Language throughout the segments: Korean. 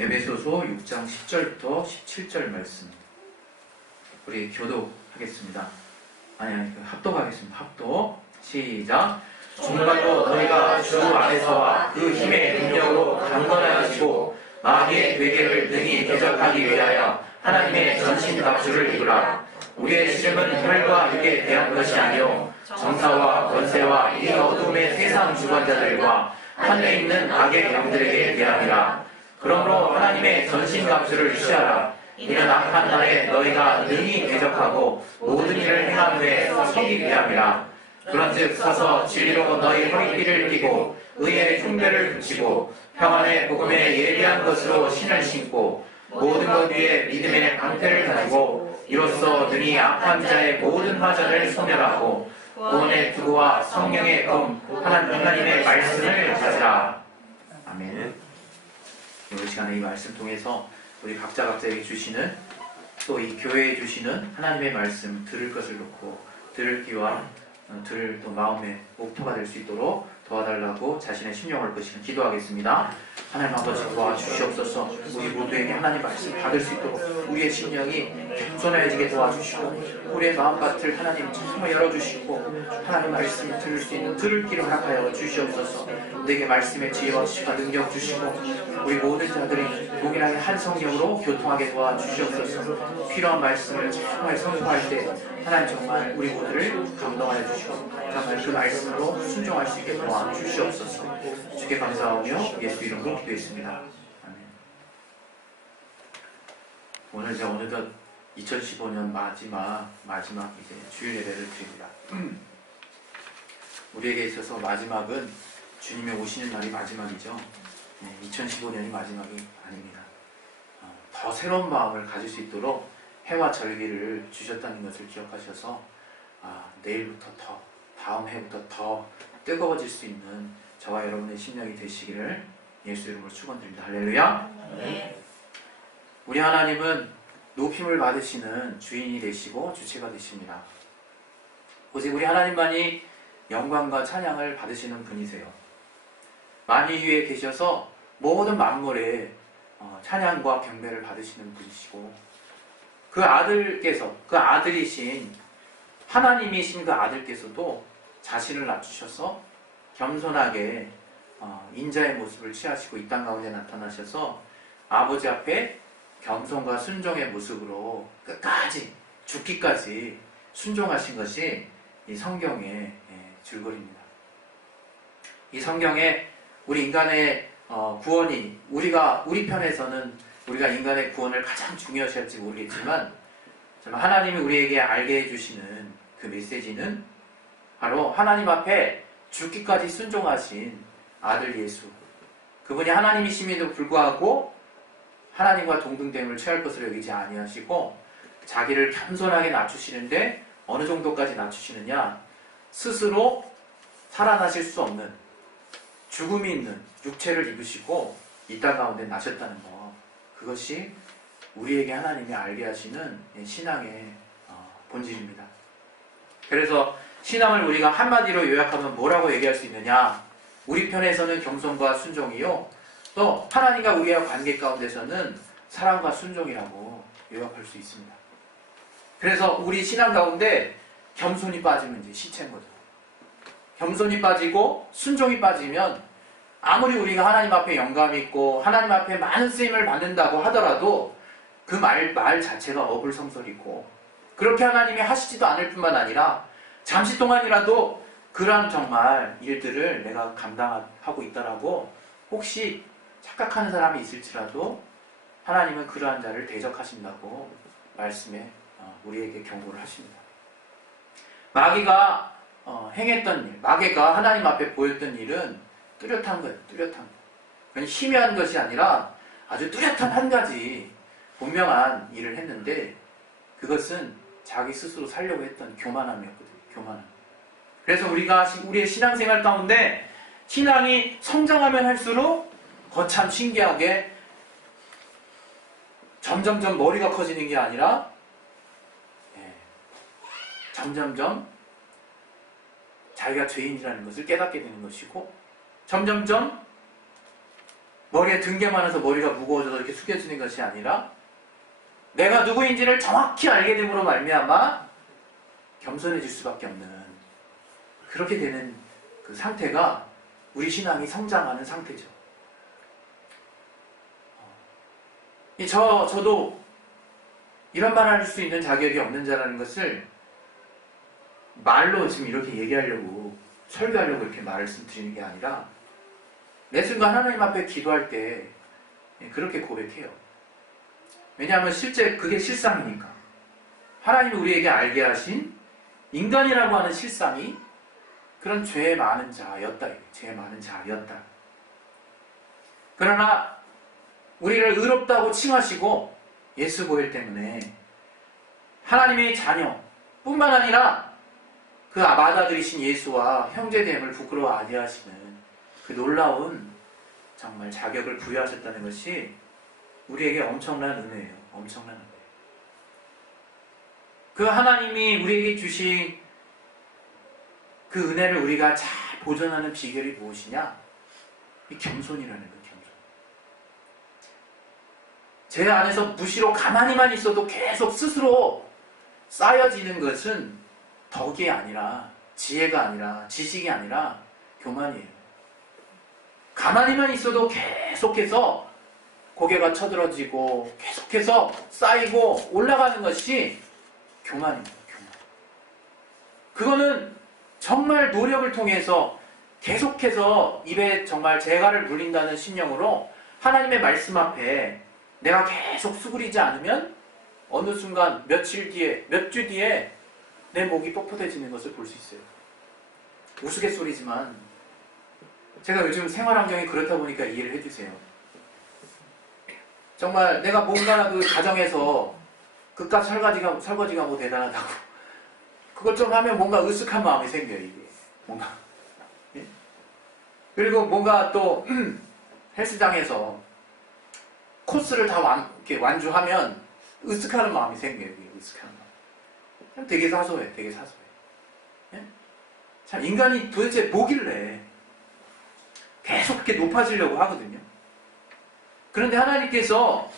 에베소서 6장 10절부터 17절 말씀. 우리 교독하겠습니다. 합독하겠습니다. 합독. 시작. 정말로 너희가 주 안에서와 그 힘의 능력으로 강건하시고 마귀의 괴계를 능히 대적하기 위하여 하나님의 전신갑주를 입으라. 우리의 씨름은 혈과 육에 대한 것이 아니요 정사와 권세와 이 어둠의 세상 주관자들과 하늘에 있는 악의 영들에게 대함이라. 그러므로 하나님의 전신갑주를 취하라. 이는 악한 날에 너희가 능히 대적하고 모든 일을 행한 후에 서기 위함이라. 그런즉 서서 진리로 너희 허리띠를 띠고 의의 흉배를 붙이고 평안의 복음에 예비한 것으로 신을 신고 모든 것 위에 믿음의 방패를 가지고 이로써 능히 악한 자의 모든 화전을 소멸하고 구원의 투구와 성령의 하나님의 말씀을 가지라. 아멘. 오늘 시간에 이 말씀 통해서 우리 각자에게 주시는, 또 이 교회에 주시는 하나님의 말씀 들을 것을 놓고 들을 귀와 들을 또 마음의 목표가 될 수 있도록 도와달라고 자신의 심령을 끄시는 기도하겠습니다. 하나님 아버지 도와주시옵소서. 우리 모두에게 하나님 말씀 받을 수 있도록 우리의 심령이 겸손해지게 도와주시고 우리의 마음밭을 하나님 정말 열어주시고 하나님 말씀 들을 수 있는 들을 길을 허락하여 주시옵소서. 내게 말씀의 지혜와 시가 능력 주시고 우리 모든 자들이 동일하게 한 성령으로 교통하게 도와주시옵소서. 필요한 말씀을 정말 선포할 때 하나님 정말 우리 모두를 감동하여 주시고 정말 그 말씀으로 순종할 수 있게 도와주시옵소서. 주께 감사하며 예수 이름으로 기도했습니다. 아멘. 오늘 제가 어느덧 2015년 마지막 이제 주일 예배를 드립니다. 우리에게 있어서 마지막은 주님의 오시는 날이 마지막이죠. 2015년이 마지막이 아닙니다. 더 새로운 마음을 가질 수 있도록 해와 절기를 주셨다는 것을 기억하셔서 내일부터 더, 다음 해부터 더 뜨거워질 수 있는 저와 여러분의 심령이 되시기를 예수 이름으로 축원드립니다. 할렐루야. 네. 우리 하나님은 높임을 받으시는 주인이 되시고 주체가 되십니다. 오직 우리 하나님만이 영광과 찬양을 받으시는 분이세요. 만유 위에 계셔서 모든 만물에 찬양과 경배를 받으시는 분이시고 그 아들께서, 그 아들이신 하나님이신 그 아들께서도 자신을 낮추셔서 겸손하게 인자의 모습을 취하시고 이 땅 가운데 나타나셔서 아버지 앞에 겸손과 순종의 모습으로 끝까지 죽기까지 순종하신 것이 이 성경의 줄거리입니다. 이 성경에 우리 인간의 구원이 우리 편에서는 우리가 인간의 구원을 가장 중요시할지 모르겠지만 정말 하나님이 우리에게 알게 해주시는 그 메시지는 바로 하나님 앞에 죽기까지 순종하신 아들 예수, 그분이 하나님이심에도 불구하고 하나님과 동등됨을 취할 것을 여기지 아니하시고 자기를 겸손하게 낮추시는데 어느 정도까지 낮추시느냐, 스스로 살아나실 수 없는 죽음이 있는 육체를 입으시고 이 땅 가운데 나셨다는 것, 그것이 우리에게 하나님이 알게 하시는 신앙의 본질입니다. 그래서 신앙을 우리가 한마디로 요약하면 뭐라고 얘기할 수 있느냐, 우리 편에서는 겸손과 순종이요, 또 하나님과 우리의 관계 가운데서는 사랑과 순종이라고 요약할 수 있습니다. 그래서 우리 신앙 가운데 겸손이 빠지면 이제 시체인 거죠. 겸손이 빠지고 순종이 빠지면 아무리 우리가 하나님 앞에 영감이 있고 하나님 앞에 많은 쓰임을 받는다고 하더라도 그 말 자체가 어불성설이고 그렇게 하나님이 하시지도 않을 뿐만 아니라 잠시 동안이라도 그러한 정말 일들을 내가 감당하고 있다라고 혹시 착각하는 사람이 있을지라도 하나님은 그러한 자를 대적하신다고 말씀에 우리에게 경고를 하십니다. 마귀가 행했던 일, 마귀가 하나님 앞에 보였던 일은 뚜렷한 거예요. 뚜렷한 거. 희미한 것이 아니라 아주 뚜렷한 한 가지 분명한 일을 했는데 그것은 자기 스스로 살려고 했던 교만함이었거든요. 교만함. 그래서 우리의 신앙생활 가운데 신앙이 성장하면 할수록 거참 신기하게 점점점 머리가 커지는 게 아니라 점점점 자기가 죄인이라는 것을 깨닫게 되는 것이고 점점점 머리에 든 게 많아서 머리가 무거워져서 이렇게 숙여지는 것이 아니라 내가 누구인지를 정확히 알게 됨으로 말미암아 겸손해질 수밖에 없는 그렇게 되는 그 상태가 우리 신앙이 성장하는 상태죠. 저도 이런 말 할 수 있는 자격이 없는 자라는 것을 말로 지금 이렇게 얘기하려고 설교하려고 이렇게 말씀드리는 게 아니라 매 순간 하나님 앞에 기도할 때 그렇게 고백해요. 왜냐하면 실제 그게 실상이니까. 하나님이 우리에게 알게 하신 인간이라고 하는 실상이 그런 죄 많은 자였다. 죄 많은 자였다. 그러나 우리를 의롭다고 칭하시고 예수 보혈 때문에 하나님의 자녀뿐만 아니라 그 맏아들이신 예수와 형제됨을 부끄러워 아니하시는 그 놀라운 정말 자격을 부여하셨다는 것이 우리에게 엄청난 은혜예요. 엄청난 은혜. 그 하나님이 우리에게 주신 그 은혜를 우리가 잘 보존하는 비결이 무엇이냐? 이 겸손이라는 거예요. 겸손. 제 안에서 무시로 가만히만 있어도 계속 스스로 쌓여지는 것은 덕이 아니라 지혜가 아니라 지식이 아니라 교만이에요. 가만히만 있어도 계속해서 고개가 쳐들어지고 계속해서 쌓이고 올라가는 것이 교만입니다. 교만. 그거는 정말 노력을 통해서 계속해서 입에 정말 재갈을 물린다는 심령으로 하나님의 말씀 앞에 내가 계속 수그리지 않으면 어느 순간 며칠 뒤에, 몇 주 뒤에 내 목이 뻣뻣해지는 것을 볼 수 있어요. 우스갯소리지만 제가 요즘 생활 환경이 그렇다 보니까 이해를 해주세요. 정말 내가 뭔가 그 가정에서 그깟 설거지가 뭐 대단하다고 그걸 좀 하면 뭔가 으쓱한 마음이 생겨요. 이게 뭔가. 예? 그리고 뭔가 또 헬스장에서 코스를 다 이렇게 완주하면 으쓱하는 마음이 생겨요. 이게 으쓱한 마음. 되게 사소해. 되게 사소해. 예? 참 인간이 도대체 뭐길래 계속 그렇게 높아지려고 하거든요. 그런데 하나님께서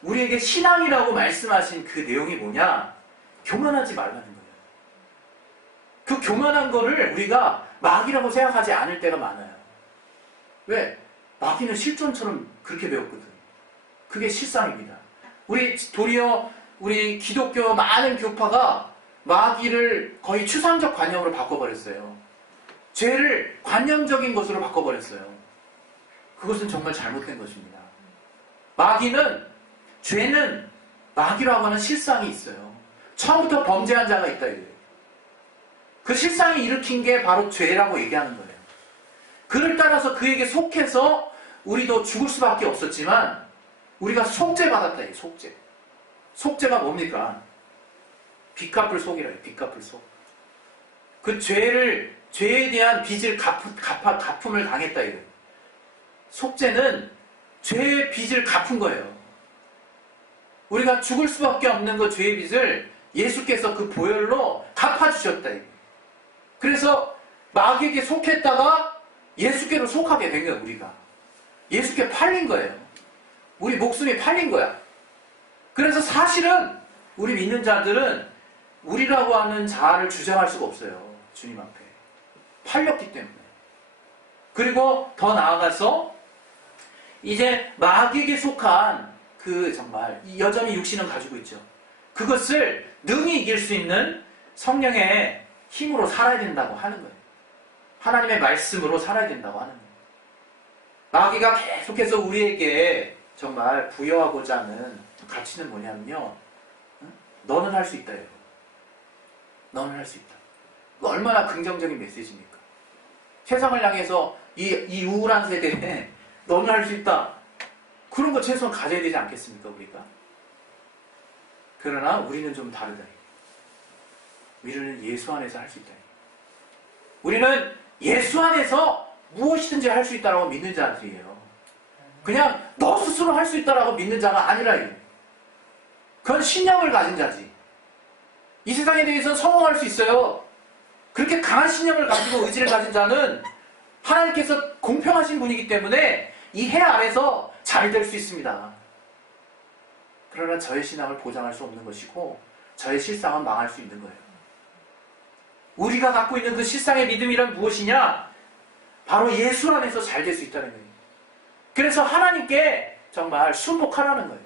우리에게 신앙이라고 말씀하신 그 내용이 뭐냐? 교만하지 말라는 거예요. 그 교만한 거를 우리가 마귀라고 생각하지 않을 때가 많아요. 왜? 마귀는 실존처럼 그렇게 배웠거든. 그게 실상입니다. 도리어 우리 기독교 많은 교파가 마귀를 거의 추상적 관념으로 바꿔버렸어요. 죄를 관념적인 것으로 바꿔버렸어요. 그것은 정말 잘못된 것입니다. 죄는 마귀라고 하는 실상이 있어요. 처음부터 범죄한 자가 있다 이거예요. 그 실상이 일으킨 게 바로 죄라고 얘기하는 거예요. 그를 따라서 그에게 속해서 우리도 죽을 수밖에 없었지만 우리가 속죄 받았다 이거예요. 속죄. 속죄가 뭡니까? 빚 갚을 속이라요. 빚 갚을 속. 그 죄에 대한 빚을 갚음을 당했다 이거예요. 속죄는 죄의 빚을 갚은 거예요. 우리가 죽을 수밖에 없는 그 죄의 빚을 예수께서 그 보혈로 갚아주셨다. 그래서 마귀에게 속했다가 예수께로 속하게 된 거예요. 우리가. 예수께 팔린 거예요. 우리 목숨이 팔린 거야. 그래서 사실은 우리 믿는 자들은 우리라고 하는 자아를 주장할 수가 없어요. 주님 앞에. 팔렸기 때문에. 그리고 더 나아가서 이제 마귀에게 속한 그 정말 여전히 육신은 가지고 있죠. 그것을 능히 이길 수 있는 성령의 힘으로 살아야 된다고 하는 거예요. 하나님의 말씀으로 살아야 된다고 하는 거예요. 마귀가 계속해서 우리에게 정말 부여하고자 하는 가치는 뭐냐면요. 너는 할 수 있다. 여러분. 너는 할 수 있다. 그 얼마나 긍정적인 메시지입니까? 세상을 향해서 이 우울한 세대에 너는 할 수 있다. 그런 거 최소한 가져야 되지 않겠습니까, 우리가? 그러나 우리는 좀 다르다. 우리는 예수 안에서 할 수 있다. 우리는 예수 안에서 무엇이든지 할 수 있다라고 믿는 자들이에요. 그냥 너 스스로 할 수 있다라고 믿는 자가 아니라 그건 신념을 가진 자지. 이 세상에 대해서 성공할 수 있어요. 그렇게 강한 신념을 가지고 의지를 가진 자는 하나님께서 공평하신 분이기 때문에 이 해 아래서 잘 될 수 있습니다. 그러나 저의 신앙을 보장할 수 없는 것이고 저의 실상은 망할 수 있는 거예요. 우리가 갖고 있는 그 실상의 믿음이란 무엇이냐? 바로 예수 안에서 잘 될 수 있다는 거예요. 그래서 하나님께 정말 순복하라는 거예요.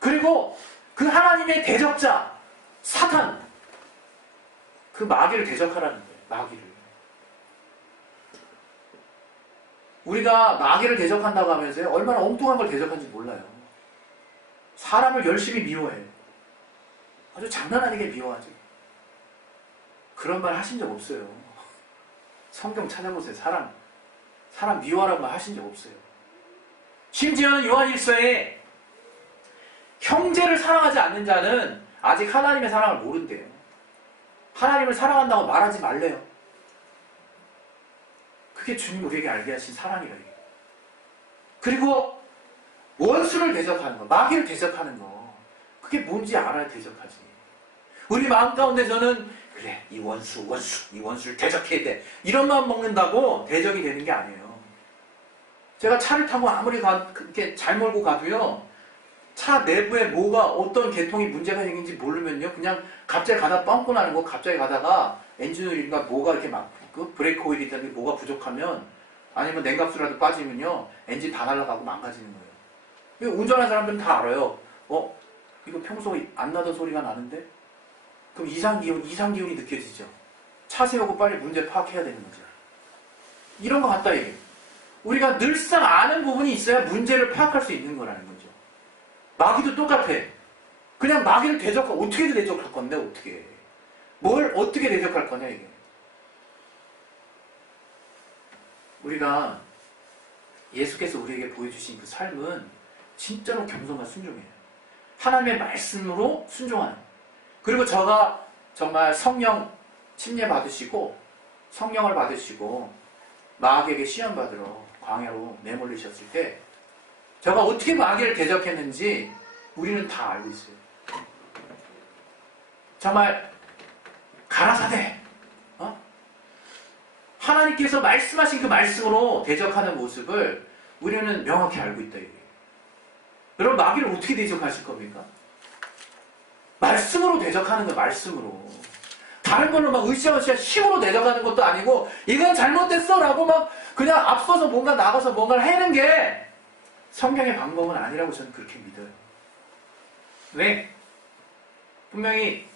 그리고 그 하나님의 대적자 사탄, 그 마귀를 대적하라는 거예요. 마귀를. 우리가 마귀를 대적한다고 하면서요, 얼마나 엉뚱한 걸 대적하는지 몰라요. 사람을 열심히 미워해요. 아주 장난 아니게 미워하죠. 그런 말 하신 적 없어요. 성경 찾아보세요. 사람 미워하라고 말 하신 적 없어요. 심지어는 요한일서에 형제를 사랑하지 않는 자는 아직 하나님의 사랑을 모른대요. 하나님을 사랑한다고 말하지 말래요. 그게 주님 우리에게 알게 하신 사랑이래요. 그리고 원수를 대적하는 거, 마귀를 대적하는 거, 그게 뭔지 알아야 대적하지. 우리 마음 가운데서는 그래, 이 원수를 대적해야 돼, 이런 마음 먹는다고 대적이 되는 게 아니에요. 제가 차를 타고 아무리 이렇게 잘 몰고 가도요, 차 내부에 뭐가 어떤 계통이 문제가 생긴지 모르면요, 그냥 갑자기 가다 뻥고 나는 거, 갑자기 가다가 엔진오일인가 뭐가 이렇게 막 그 브레이크 오일이 있다는 게 뭐가 부족하면, 아니면 냉각수라도 빠지면요, 엔진 다 날아가고 망가지는 거예요. 운전하는 사람들은 다 알아요. 이거 평소에 안 나던 소리가 나는데? 그럼 이상기운이 느껴지죠. 차 세우고 빨리 문제 파악해야 되는 거죠. 이런 거 같다, 이게. 우리가 늘상 아는 부분이 있어야 문제를 파악할 수 있는 거라는 거죠. 마귀도 똑같아. 그냥 마귀를 어떻게 대적할 건데, 어떻게. 뭘 어떻게 대적할 거냐, 이게. 우리가 예수께서 우리에게 보여주신 그 삶은 진짜로 겸손과 순종이에요. 하나님의 말씀으로 순종하는. 그리고 저가 정말 성령 침례 받으시고 성령을 받으시고 마귀에게 시험 받으러 광야로 내몰리셨을 때 저가 어떻게 마귀를 대적했는지 우리는 다 알고 있어요. 정말 가라사대, 하나님께서 말씀하신 그 말씀으로 대적하는 모습을 우리는 명확히 알고 있다, 이게. 여러분, 마귀를 어떻게 대적하실 겁니까? 말씀으로 대적하는 거예요, 말씀으로. 다른 걸로 막 으쌰으쌰 힘으로 대적하는 것도 아니고, 이건 잘못됐어 라고 막 그냥 앞서서 뭔가 나가서 뭔가를 해는 게 성경의 방법은 아니라고 저는 그렇게 믿어요. 왜? 분명히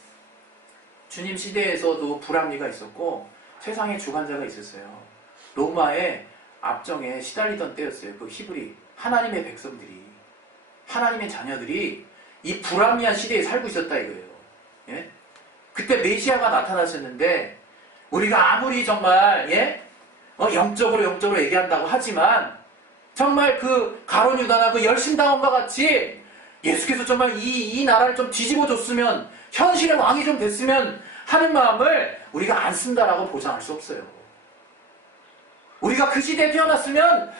주님 시대에서도 불합리가 있었고 세상에 주관자가 있었어요. 로마의 압정에 시달리던 때였어요. 그 히브리 하나님의 백성들이, 하나님의 자녀들이 이 불합리한 시대에 살고 있었다 이거예요. 예? 그때 메시아가 나타나셨는데 우리가 아무리 정말 영적으로 얘기한다고 하지만 정말 그 가룟 유다나 그 열심당원과 같이 예수께서 정말 이 나라를 좀 뒤집어 줬으면, 현실의 왕이 좀 됐으면 하는 마음을 우리가 안 쓴다라고 보장할 수 없어요. 우리가 그 시대에 태어났으면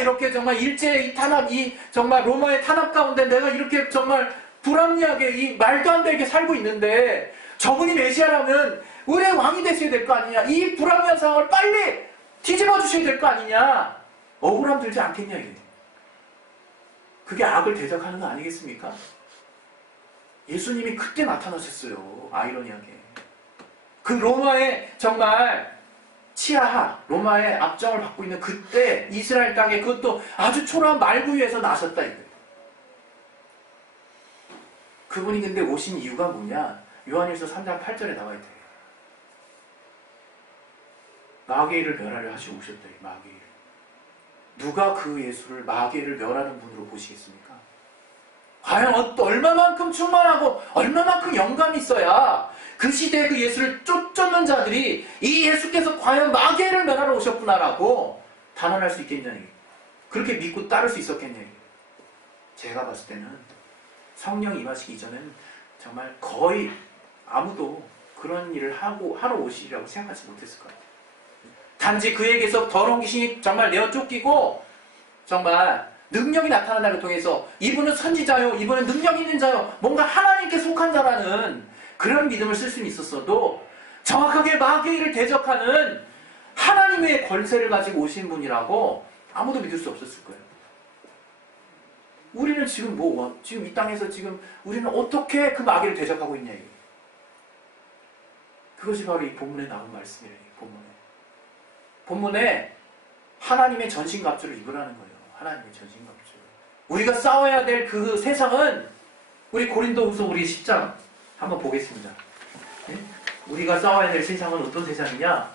이렇게 정말 일제의 이 탄압, 이 정말 로마의 탄압 가운데 내가 이렇게 정말 불합리하게 이 말도 안 되게 살고 있는데 저분이 메시아라면 우리의 왕이 되셔야 될 거 아니냐, 이 불합리한 상황을 빨리 뒤집어 주셔야 될 거 아니냐, 억울함 들지 않겠냐, 이게. 그게 악을 대적하는 거 아니겠습니까? 예수님이 그때 나타나셨어요. 아이러니하게. 그 로마의 정말 치하하, 로마의 압정을 받고 있는 그때 이스라엘 땅에, 그것도 아주 초라한 말구 위에서 나셨다 이거예요. 그분이 근데 오신 이유가 뭐냐? 요한일서 3장 8절에 나와 있대요. 마귀를 멸하려 하시고 오셨다. 마귀를. 누가 그 예수를 마귀를 멸하는 분으로 보시겠습니까? 과연 얼마만큼 충만하고 얼마만큼 영감이 있어야 그 시대에 그 예수를 쫓는 자들이 이 예수께서 과연 마귀를 멸하러 오셨구나라고 단언할 수 있겠냐, 그렇게 믿고 따를 수 있었겠냐. 제가 봤을 때는 성령 임하시기 이전에는 정말 거의 아무도 그런 일을 하러 오시리라고 생각하지 못했을 것 같아요. 단지 그에게서 더러운 귀신이 정말 내어 쫓기고 정말 능력이 나타나는 걸 통해서 이분은 선지자요, 이분은 능력 있는 자요, 뭔가 하나님께 속한 자라는 그런 믿음을 쓸 수는 있었어도 정확하게 마귀를 대적하는 하나님의 권세를 가지고 오신 분이라고 아무도 믿을 수 없었을 거예요. 우리는 지금 지금 이 땅에서 지금 우리는 어떻게 그 마귀를 대적하고 있냐, 이게. 그것이 바로 이 본문에 나온 말씀이래요. 본문에 하나님의 전신갑주를 입으라는 거예요. 하나님의 전신갑주. 우리가 싸워야 될 그 세상은 우리 고린도후서 우리 10장 한번 보겠습니다. 네? 우리가 싸워야 될 세상은 어떤 세상이냐?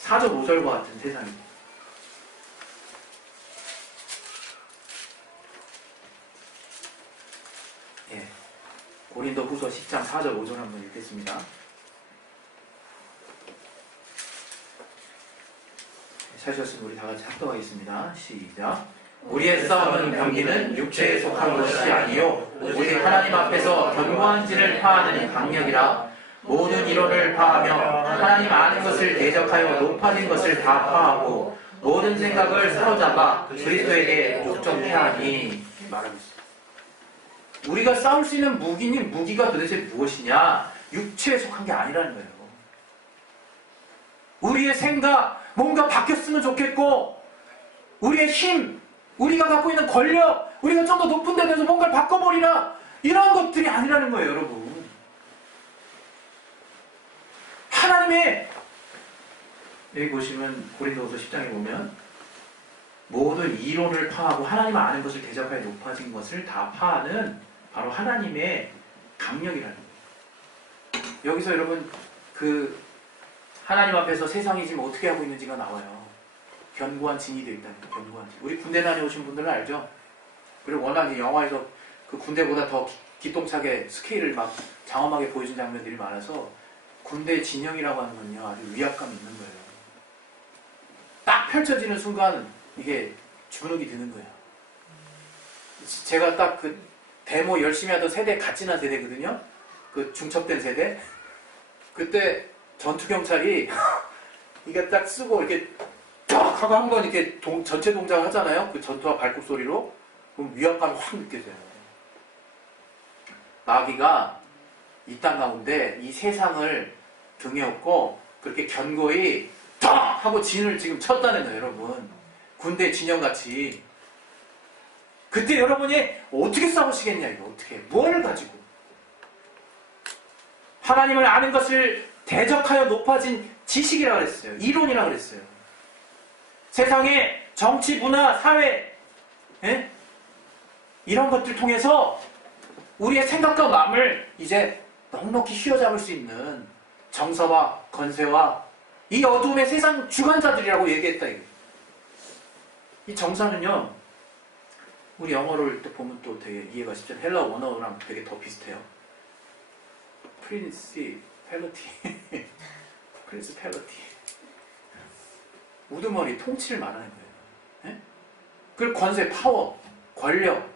4절 5절과 같은 세상입니다. 예. 고린도후서 10장 4절 5절 한번 읽겠습니다. 찾으셨으면 우리 다 같이 합동하겠습니다. 시작. 우리의 싸움은 병기는 육체에 속한 것이 아니요 오직 하나님 앞에서 견고한 진을 파하는 강력이라. 모든 이론을 파하며 하나님 아는 것을 대적하여 높아진 것을 다 파하고 모든 생각을 사로잡아 그리스도에게 복종케 하니 말하고 있습니다. 우리가 싸울 수 있는 무기가 도대체 무엇이냐? 육체에 속한 게 아니라는 거예요. 우리의 생각, 뭔가 바뀌었으면 좋겠고, 우리의 힘, 우리가 갖고 있는 권력, 우리가 좀 더 높은 데 대해서 뭔가를 바꿔버리나, 이런 것들이 아니라는 거예요, 여러분. 하나님의, 여기 보시면 고린도후서 10장에 보면 모든 이론을 파하고 하나님 아는 것을 대적하여 높아진 것을 다 파하는 바로 하나님의 강력이라는 거예요. 여기서 여러분 하나님 앞에서 세상이 지금 어떻게 하고 있는지가 나와요. 견고한 진이 되어 있다는 거예요. 견고한 진. 우리 군대 다녀오신 분들은 알죠? 그리고 워낙 영화에서 그 군대보다 더 기똥차게 스케일을 막 장엄하게 보여준 장면들이 많아서 군대 진영이라고 하는 건요 아주 위압감이 있는 거예요. 딱 펼쳐지는 순간 이게 주눅이 드는 거예요. 제가 딱 그 데모 열심히 하던 세대 같이 난 세대거든요. 그 중첩된 세대. 그때 전투경찰이 이게 딱 쓰고 이렇게 딱 하고 한번 이렇게 전체 동작을 하잖아요. 그 전투와 발굽 소리로. 그럼 위압감이 확 느껴져요. 마귀가 이 땅 가운데 이 세상을 등에 업고 그렇게 견고히 딱 하고 진을 지금 쳤다는 거예요, 여러분. 군대 진영같이. 그때 여러분이 어떻게 싸우시겠냐, 이거 어떻게. 뭘 가지고. 하나님을 아는 것을 대적하여 높아진 지식이라고 그랬어요. 이론이라고 그랬어요. 세상의 정치, 문화, 사회, 예? 이런 것들 통해서 우리의 생각과 마음을 이제 넉넉히 휘어잡을 수 있는 정서와 건세와 이 어둠의 세상 주관자들이라고 얘기했다. 이거. 이 정사는요, 우리 영어를 또 보면 또 되게 이해가 쉽죠. 헬라 원어랑 되게 더 비슷해요. 프린시패러티. 프린시패러티. 우두머리, 통치를 말하는 거예요. 예? 그리고 권세, 파워, 권력.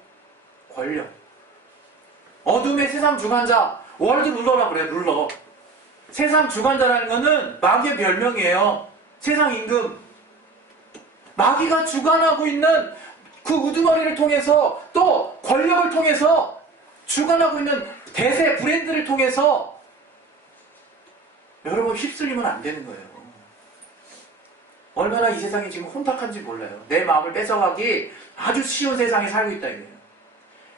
어둠의 세상 주관자, 월드 룰러라고 그래요, 룰러. 세상 주관자라는 거는 마귀의 별명이에요. 세상 임금. 마귀가 주관하고 있는 그 우두머리를 통해서 또 권력을 통해서 주관하고 있는 대세 브랜드를 통해서 여러분 휩쓸리면 안 되는 거예요. 얼마나 이 세상이 지금 혼탁한지 몰라요. 내 마음을 뺏어가기 아주 쉬운 세상에 살고 있다 이거예요.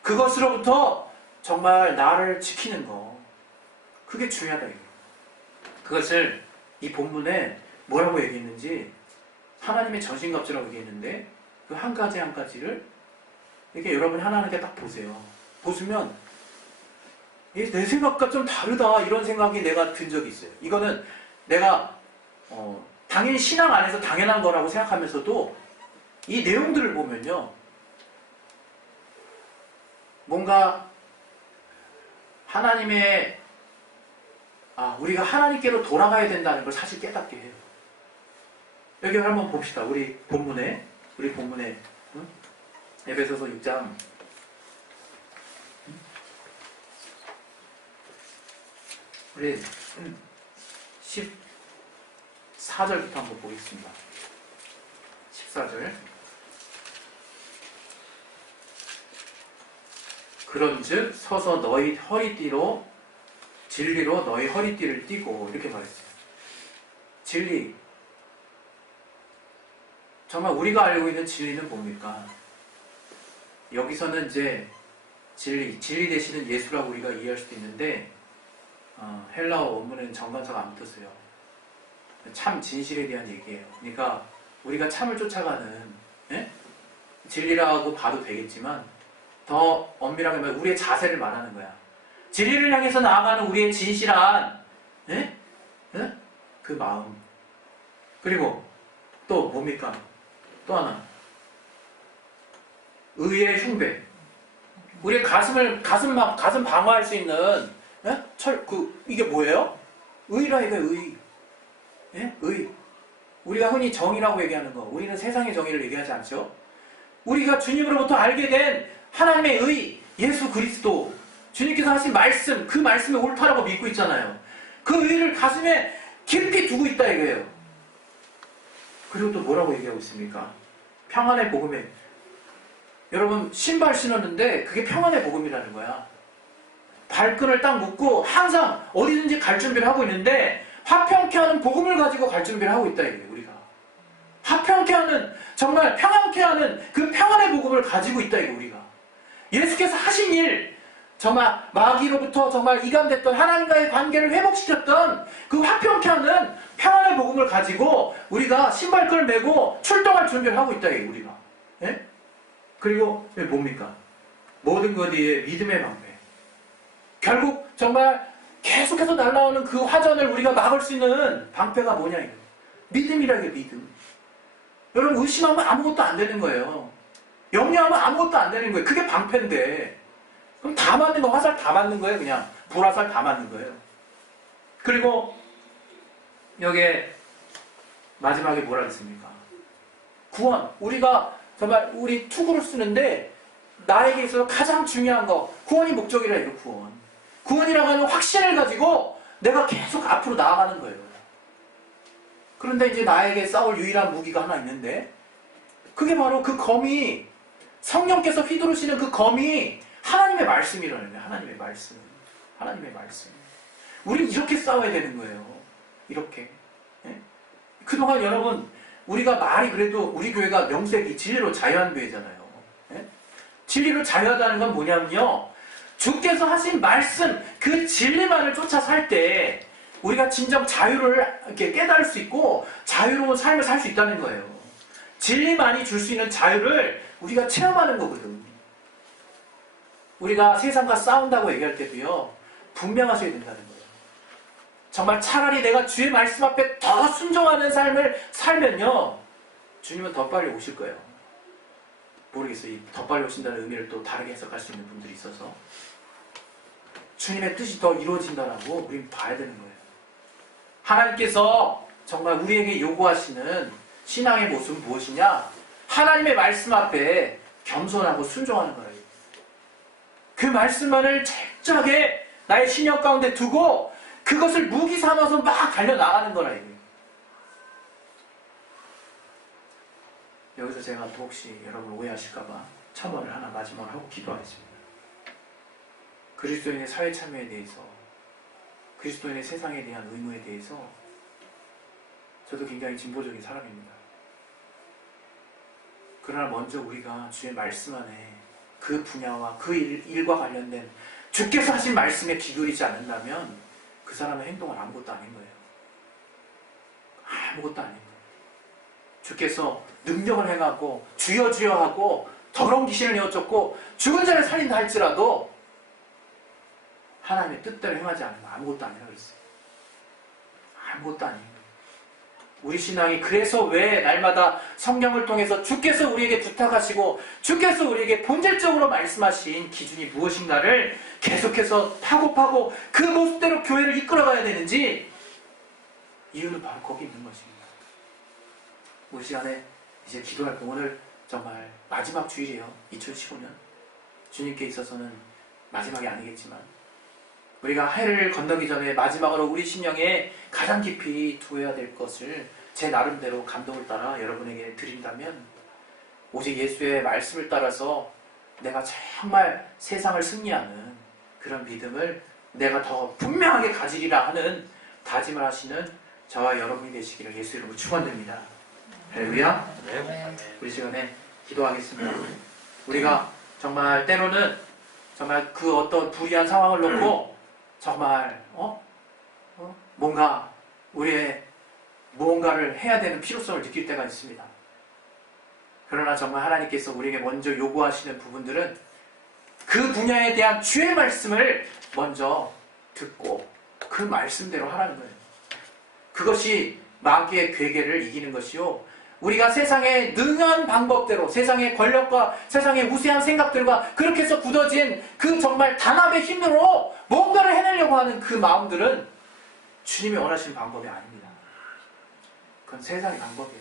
그것으로부터 정말 나를 지키는 거, 그게 중요하다 이거예요. 그것을 이 본문에 뭐라고 얘기했는지 하나님의 전신갑주라고 얘기했는데 그 한 가지 한 가지를 이렇게 여러분이 하나하나 딱 보세요. 보시면 내 생각과 좀 다르다 이런 생각이 내가 든 적이 있어요. 이거는 내가 당연히 신앙 안에서 당연한 거라고 생각하면서도 이 내용들을 보면요, 뭔가 하나님의 우리가 하나님께로 돌아가야 된다는 걸 사실 깨닫게 해요. 여기 한번 봅시다. 우리 본문에 응? 에베소서 6장 우리 14절부터 한번 보겠습니다. 14절. 그런즉 서서 너희 허리띠로 진리로 너희 허리띠를 띠고 이렇게 말했어요. 진리. 정말 우리가 알고 있는 진리는 뭡니까? 여기서는 이제 진리 대신은 예수라고 우리가 이해할 수도 있는데 헬라어 원문에는 정관사가 안 붙었어요. 참 진실에 대한 얘기예요. 그러니까 우리가 참을 쫓아가는 진리라고 봐도 되겠지만 더 엄밀하게 말하면 우리의 자세를 말하는 거야. 진리를 향해서 나아가는 우리의 진실한 그 마음. 그리고 또 뭡니까? 또 하나. 의의 흉배. 우리의 가슴 방어할 수 있는 이게 뭐예요? 의라 이거예요. 의. 우리가 흔히 정의라고 얘기하는 거. 우리는 세상의 정의를 얘기하지 않죠? 우리가 주님으로부터 알게 된 하나님의 의, 예수 그리스도, 주님께서 하신 말씀, 그 말씀이 옳다라고 믿고 있잖아요. 그 의를 가슴에 깊이 두고 있다 이거예요. 그리고 또 뭐라고 얘기하고 있습니까? 평안의 복음에. 여러분 신발 신었는데 그게 평안의 복음이라는 거야. 발끈을 딱 묶고 항상 어디든지 갈 준비를 하고 있는데 화평케 하는 복음을 가지고 갈 준비를 하고 있다 이거예요. 우리가 화평케 하는, 정말 평안케 하는 그 평안의 복음을 가지고 있다 이거 우리가. 예수께서 하신 일, 정말 마귀로부터 정말 이감됐던 하나님과의 관계를 회복시켰던 그 화평케 하는 평안의 복음을 가지고 우리가 신발끈을 메고 출동할 준비를 하고 있다 이거 우리가. 그리고 뭡니까? 모든 것 위에 믿음의 방패. 결국 정말 계속해서 날아오는 그 화전을 우리가 막을 수 있는 방패가 뭐냐 이거. 믿음이라는 게 믿음. 여러분 의심하면 아무것도 안 되는 거예요. 염려하면 아무것도 안 되는 거예요. 그게 방패인데. 그럼 다 맞는 거, 화살 다 맞는 거예요. 그냥 불화살 다 맞는 거예요. 그리고 여기에 마지막에 뭐라 그랬습니까? 구원. 우리가 정말 우리 투구를 쓰는데 나에게 있어서 가장 중요한 거, 구원이 목적이라 이거 구원. 구원이라고 하는 확신을 가지고 내가 계속 앞으로 나아가는 거예요. 그런데 이제 나에게 싸울 유일한 무기가 하나 있는데 그게 바로 그 검이, 성령께서 휘두르시는 그 검이 하나님의 말씀이라는 거예요. 하나님의 말씀. 하나님의 말씀. 우리는 이렇게 싸워야 되는 거예요. 이렇게. 그동안 여러분 우리가 말이 그래도 우리 교회가 명색이 진리로 자유한 교회잖아요. 진리로 자유하다는 건 뭐냐면요, 주께서 하신 말씀, 그 진리만을 쫓아 살 때 우리가 진정 자유를 이렇게 깨달을 수 있고 자유로운 삶을 살 수 있다는 거예요. 진리만이 줄 수 있는 자유를 우리가 체험하는 거거든. 우리가 세상과 싸운다고 얘기할 때도요, 분명하셔야 된다는 거예요. 정말 차라리 내가 주의 말씀 앞에 더 순종하는 삶을 살면요, 주님은 더 빨리 오실 거예요. 모르겠어요. 더 빨리 오신다는 의미를 또 다르게 해석할 수 있는 분들이 있어서 주님의 뜻이 더 이루어진다라고 우리는 봐야 되는 거예요. 하나님께서 정말 우리에게 요구하시는 신앙의 모습은 무엇이냐? 하나님의 말씀 앞에 겸손하고 순종하는 거예요. 그 말씀만을 철저하게 나의 신영 가운데 두고 그것을 무기 삼아서 막 달려나가는 거라 이거예요. 여기서 제가 또 혹시 여러분 오해하실까봐 첨언을 하나 마지막으로 하고 기도하겠습니다. 그리스도인의 사회 참여에 대해서, 그리스도인의 세상에 대한 의무에 대해서 저도 굉장히 진보적인 사람입니다. 그러나 먼저 우리가 주의 말씀 안에 그 분야와 그 일과 관련된 주께서 하신 말씀에 기울이지 않는다면 그 사람의 행동은 아무것도 아닌 거예요. 아무것도 아닌 거예요. 주께서 능력을 행하고 주여 주여 하고 더러운 귀신을 내어쫓고 죽은 자를 살린다 할지라도 하나님의 뜻대로 행하지 않으면 아무것도 아니라고 그랬어요. 아무것도 아니에요. 우리 신앙이 그래서 왜 날마다 성령을 통해서 주께서 우리에게 부탁하시고 주께서 우리에게 본질적으로 말씀하신 기준이 무엇인가를 계속해서 파고 그 모습대로 교회를 이끌어가야 되는지, 이유는 바로 거기 있는 것입니다. 우리 시간에 이제 기도할 때 오늘 정말 마지막 주일이에요. 2015년 주님께 있어서는 마지막이 아니겠지만 우리가 해를 건너기 전에 마지막으로 우리 심령에 가장 깊이 두어야 될 것을 제 나름대로 감동을 따라 여러분에게 드린다면, 오직 예수의 말씀을 따라서 내가 정말 세상을 승리하는 그런 믿음을 내가 더 분명하게 가지리라 하는 다짐을 하시는 저와 여러분이 되시기를 예수 이름으로 축원드립니다. 할렐루야. 네. 우리 시간에 기도하겠습니다. 우리가 정말 때로는 정말 그 어떤 불리한 상황을 놓고 정말 뭔가 우리의 무언가를 해야 되는 필요성을 느낄 때가 있습니다. 그러나 정말 하나님께서 우리에게 먼저 요구하시는 부분들은 그 분야에 대한 주의 말씀을 먼저 듣고 그 말씀대로 하라는 거예요. 그것이 마귀의 괴계를 이기는 것이요, 우리가 세상의 능한 방법대로 세상의 권력과 세상의 우세한 생각들과 그렇게 해서 굳어진 그 정말 단합의 힘으로 뭔가를 해내려고 하는 그 마음들은 주님이 원하시는 방법이 아닙니다. 그건 세상의 방법이에요.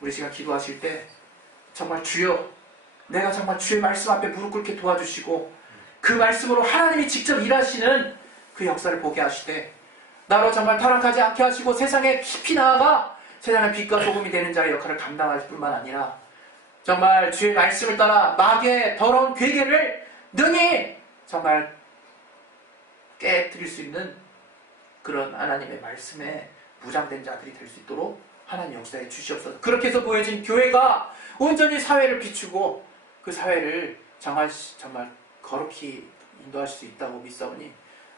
우리 시간 기도하실 때 정말 주여, 내가 정말 주의 말씀 앞에 무릎 꿇게 도와주시고 그 말씀으로 하나님이 직접 일하시는 그 역사를 보게 하시되, 나로 정말 타락하지 않게 하시고 세상에 깊이 나아가 세상의 빛과 소금이 되는 자의 역할을 감당할 뿐만 아니라 정말 주의 말씀을 따라 마귀의 더러운 괴계를 능히 정말 깨뜨릴 수 있는 그런 하나님의 말씀에 무장된 자들이 될 수 있도록 하나님 역사에 주시옵소서. 그렇게 해서 보여진 교회가 온전히 사회를 비추고 그 사회를 정말 거룩히 인도하실 수 있다고 믿사오니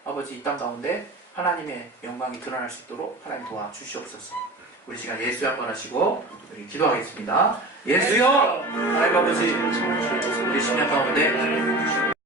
아버지, 이 땅 가운데 하나님의 영광이 드러날 수 있도록 하나님 도와주시옵소서. 우리 시간 예수의 한번 하시고 우리 기도하겠습니다. 예수여, 하나님 아버지, 우리 10년 가운데